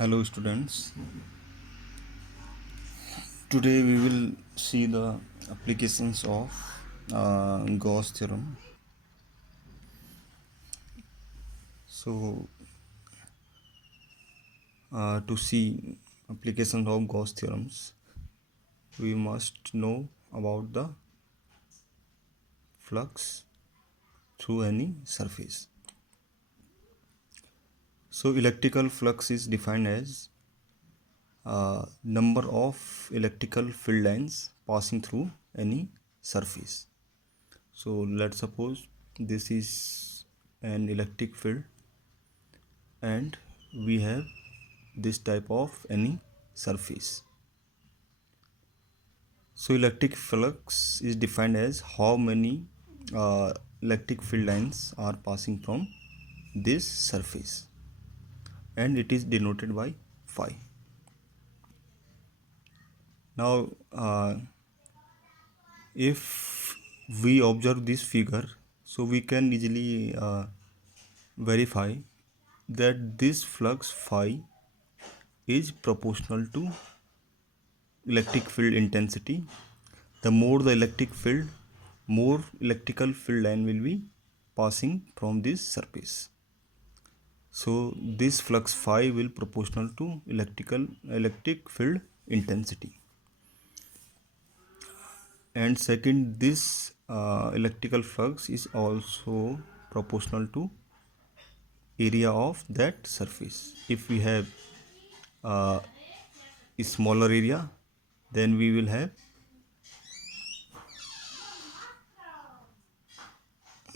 Hello students, today we will see the applications of Gauss theorem. So to see applications of Gauss theorems, we must know about the flux through any surface. So electrical flux is defined as number of electrical field lines passing through any surface. So let's suppose this is an electric field and we have this type of any surface. So electric flux is defined as how many electric field lines are passing from this surface, and it is denoted by phi. Now if we observe this figure, so we can easily verify that this flux phi is proportional to electric field intensity. The more the electric field, more electrical field line will be passing from this surface. So this flux phi will proportional to electric field intensity. And second, this electrical flux is also proportional to area of that surface. If we have a smaller area, then we will have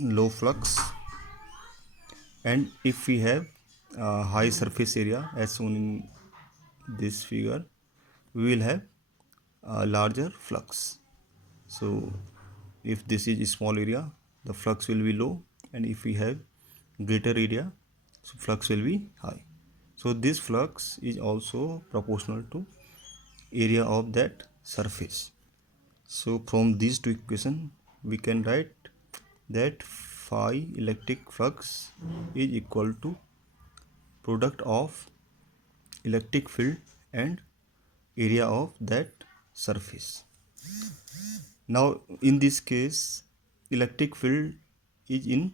low flux, and if we have high surface area as shown in this figure, we will have a larger flux. So if this is a small area, the flux will be low, and if we have greater area, so flux will be high. So this flux is also proportional to area of that surface. So from these two equations we can write that phi electric flux is equal to product of electric field and area of that surface. Now in this case, electric field is in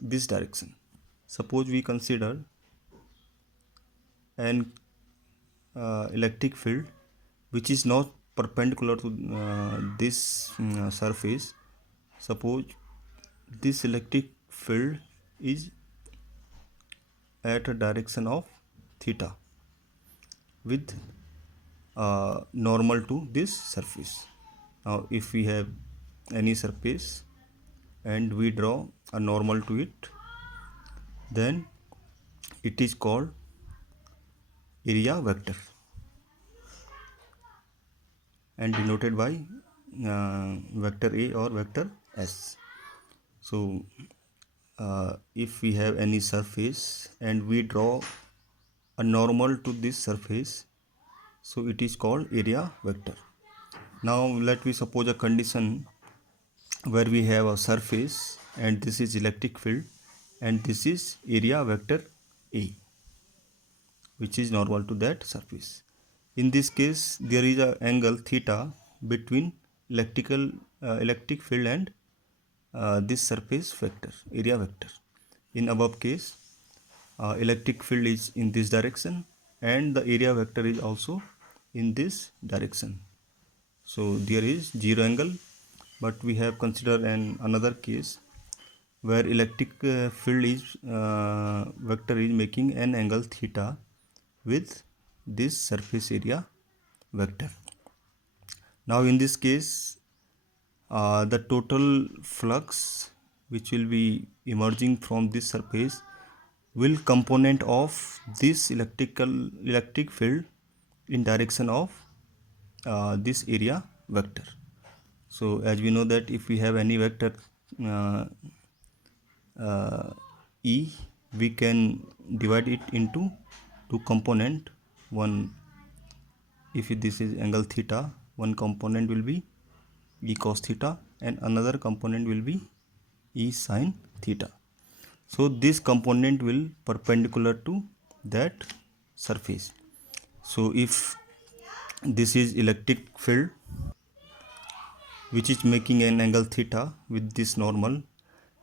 this direction. Suppose we consider an electric field which is not perpendicular to this surface. Suppose this electric field is at a direction of theta with normal to this surface. Now if we have any surface and we draw a normal to it, then it is called area vector and denoted by vector A or vector S. So if we have any surface and we draw a normal to this surface, so it is called area vector. Now let me suppose a condition where we have a surface and this is electric field and this is area vector A, which is normal to that surface. In this case, there is an angle theta between electric field and this surface vector, area vector. In above case, electric field is in this direction and the area vector is also in this direction. So there is zero angle, but we have considered another case where electric field is vector is making an angle theta with this surface area vector. Now in this case, the total flux which will be emerging from this surface will component of this electric field in direction of this area vector. So as we know that if we have any vector E, we can divide it into two component. One, if this is angle theta, one component will be E cos theta and another component will be E sin theta. So this component will perpendicular to that surface. So if this is electric field which is making an angle theta with this normal,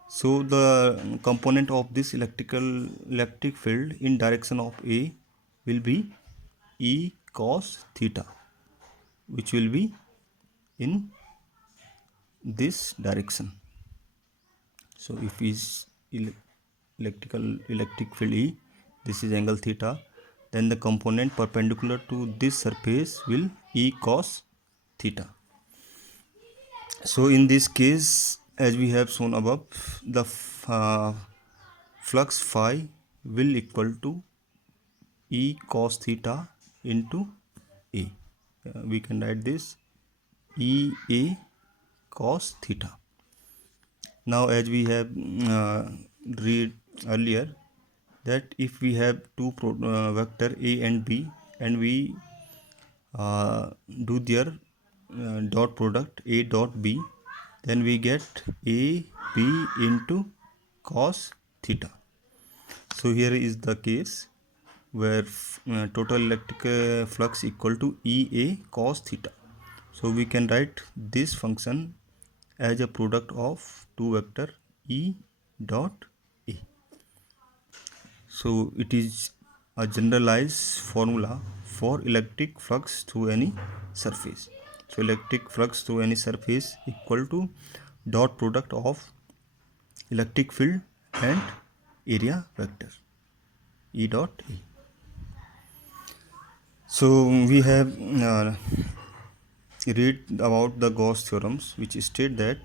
so the component of this electric field in direction of A will be E cos theta, which will be in this direction. So if is electric field E, this is angle theta, then the component perpendicular to this surface will E cos theta. So in this case, as we have shown above, the flux phi will equal to E cos theta into A. We can write this E A cos theta. Now as we have read earlier, that if we have two vector A and B and we do their dot product A dot B, then we get A B into cos theta. So here is the case where total electric flux equal to EA cos theta. So we can write this function as a product of two vector E dot A. So it is a generalized formula for electric flux through any surface. So electric flux through any surface equal to dot product of electric field and area vector E dot A. So we have read about the Gauss theorems, which state that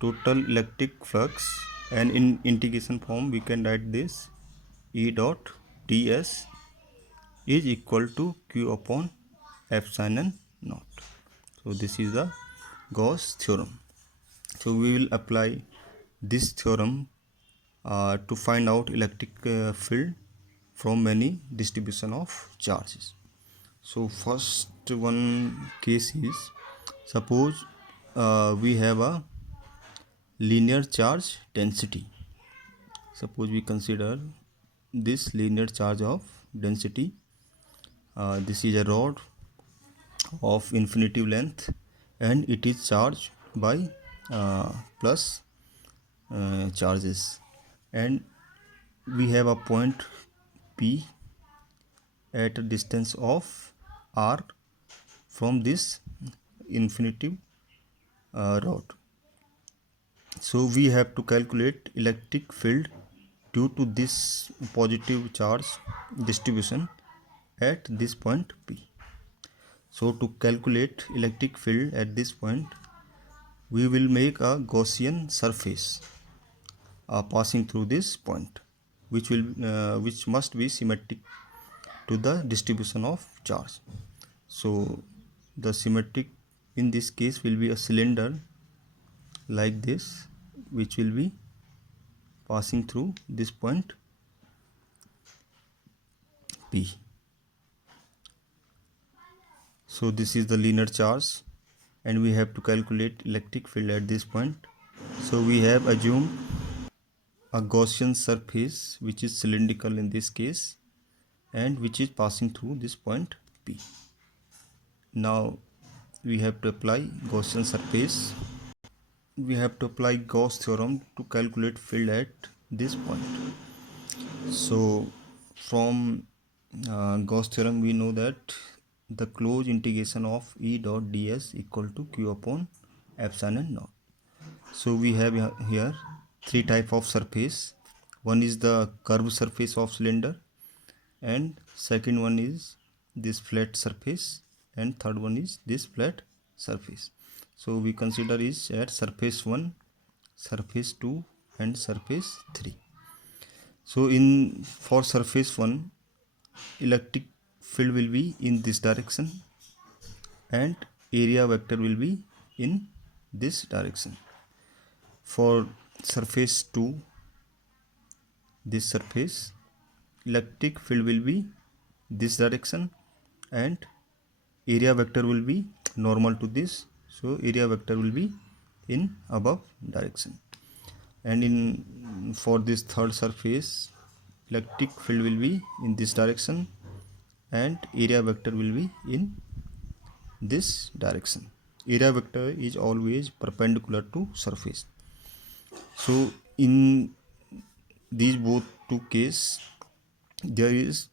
total electric flux, and in integration form we can write this E dot ds is equal to q upon epsilon naught. So this is the Gauss theorem. So we will apply this theorem to find out electric field from any distribution of charges. So first one case is, suppose we have a linear charge density. Suppose we consider this linear charge of density. This is a rod of infinitive length and it is charged by plus charges, and we have a point P at a distance of r from this infinitive rod. So we have to calculate electric field due to this positive charge distribution at this point P. So to calculate electric field at this point, we will make a Gaussian surface passing through this point, which must be symmetric to the distribution of charge. So the symmetric in this case will be a cylinder like this, which will be passing through this point P. So this is the linear charge and we have to calculate electric field at this point. So we have assumed a Gaussian surface which is cylindrical in this case and which is passing through this point P. Now we have to apply Gaussian surface. We have to apply Gauss theorem to calculate field at this point. So from Gauss theorem we know that the closed integration of E dot ds equal to q upon epsilon naught. So we have here three type of surface. One is the curved surface of cylinder, and second one is this flat surface, and third one is this flat surface. So we consider is at surface 1, surface 2 and surface 3. So for surface 1, electric field will be in this direction and area vector will be in this direction. For surface 2, this surface, electric field will be this direction and area vector will be normal to this, so area vector will be in above direction. And for this third surface, electric field will be in this direction and area vector will be in this direction. Area vector is always perpendicular to surface. So in these both two cases, there is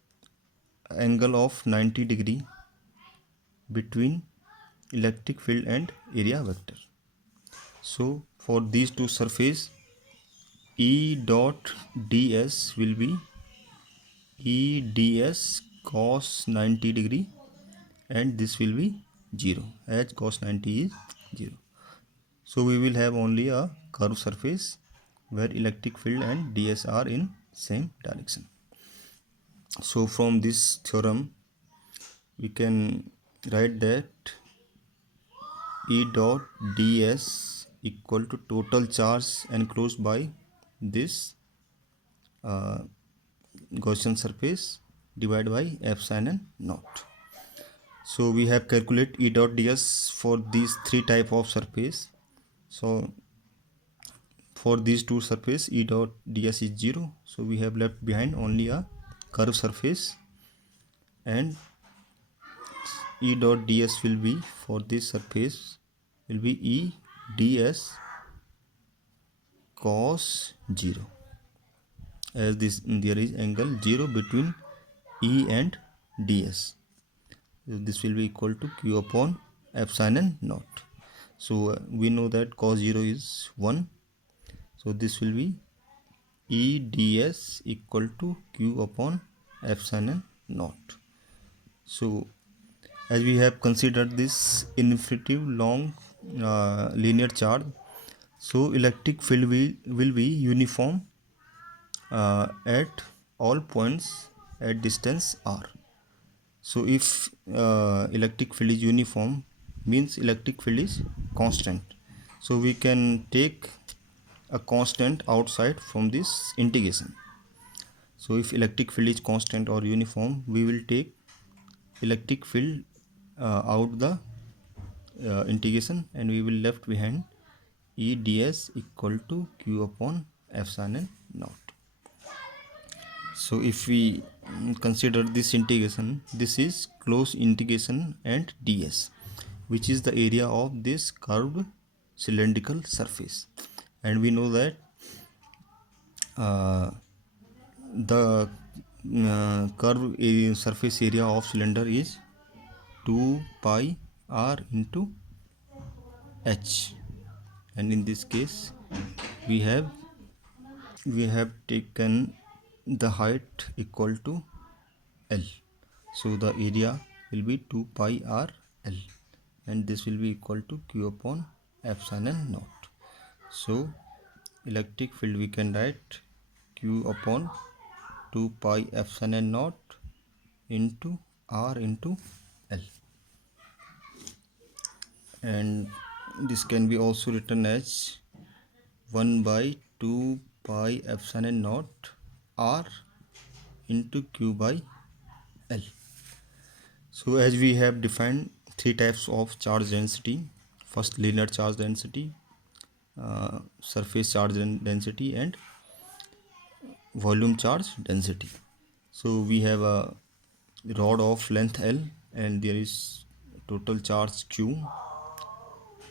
angle of 90 degree between electric field and area vector. So for these two surface, E dot ds will be E ds cos 90 degree, and this will be 0 as cos 90 is 0. So we will have only a curved surface where electric field and ds are in same direction. So from this theorem we can write that E dot ds equal to total charge enclosed by this Gaussian surface divided by epsilon naught. So we have calculate E dot ds for these three type of surface. So for these two surface, E dot ds is 0. So we have left behind only a curved surface, and E dot ds will be for this surface will be E ds cos 0, as this there is angle 0 between E and ds. So this will be equal to q upon epsilon naught. So we know that cos 0 is 1. So this will be E ds equal to q upon epsilon naught. So as we have considered this infinitive long linear charge, so electric field will be uniform at all points at distance r. So if electric field is uniform, means electric field is constant. So we can take a constant outside from this integration. So if electric field is constant or uniform, we will take electric field out the integration, and we will left behind E ds equal to q upon epsilon naught. So if we consider this integration, this is closed integration and ds, which is the area of this curved cylindrical surface, and we know that the curved surface area of cylinder is 2 pi r into h, and in this case we have taken the height equal to L. So the area will be 2 pi r L, and this will be equal to q upon epsilon naught. So electric field we can write q upon 2 pi epsilon naught into r into L, and this can be also written as 1 by 2 pi epsilon naught r into q by L. So as we have defined three types of charge density: first linear charge density, surface charge density, and volume charge density. So we have a rod of length L, and there is total charge Q.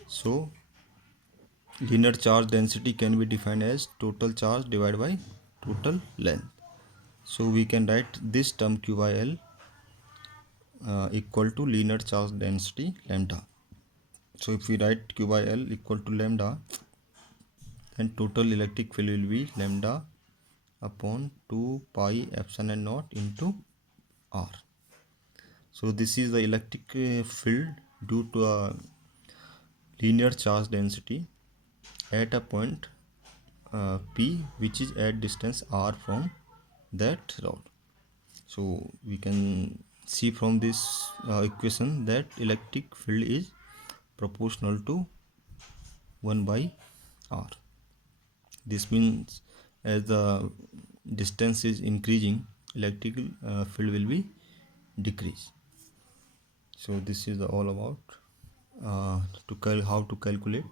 So linear charge density can be defined as total charge divided by total length. So we can write this term Q by L equal to linear charge density lambda. So if we write Q by L equal to lambda, then total electric field will be lambda upon 2 pi epsilon naught into R. So this is the electric field due to a linear charge density at a point P, which is at distance R from that rod. So we can see from this equation that electric field is proportional to 1 by R. This means as the distance is increasing, electrical field will be decrease. So this is all about how to calculate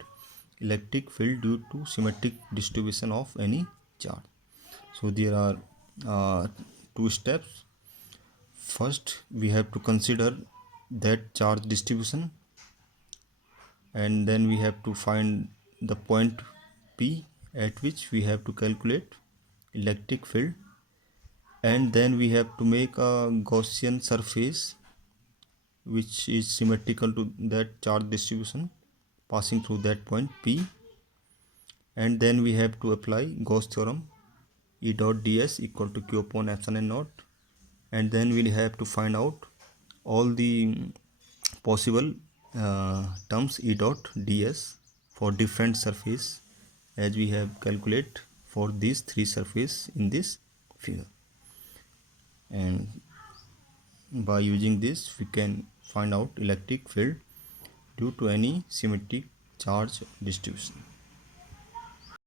electric field due to symmetric distribution of any charge. So there are two steps. first we have to consider that charge distribution, and then we have to find the point P at which we have to calculate electric field, and then we have to make a Gaussian surface which is symmetrical to that charge distribution passing through that point P, and then we have to apply Gauss theorem, E dot ds equal to q upon epsilon naught, and then we'll have to find out all the possible terms E dot ds for different surface as we have calculate for these three surface in this figure, and by using this we can find out electric field due to any symmetric charge distribution.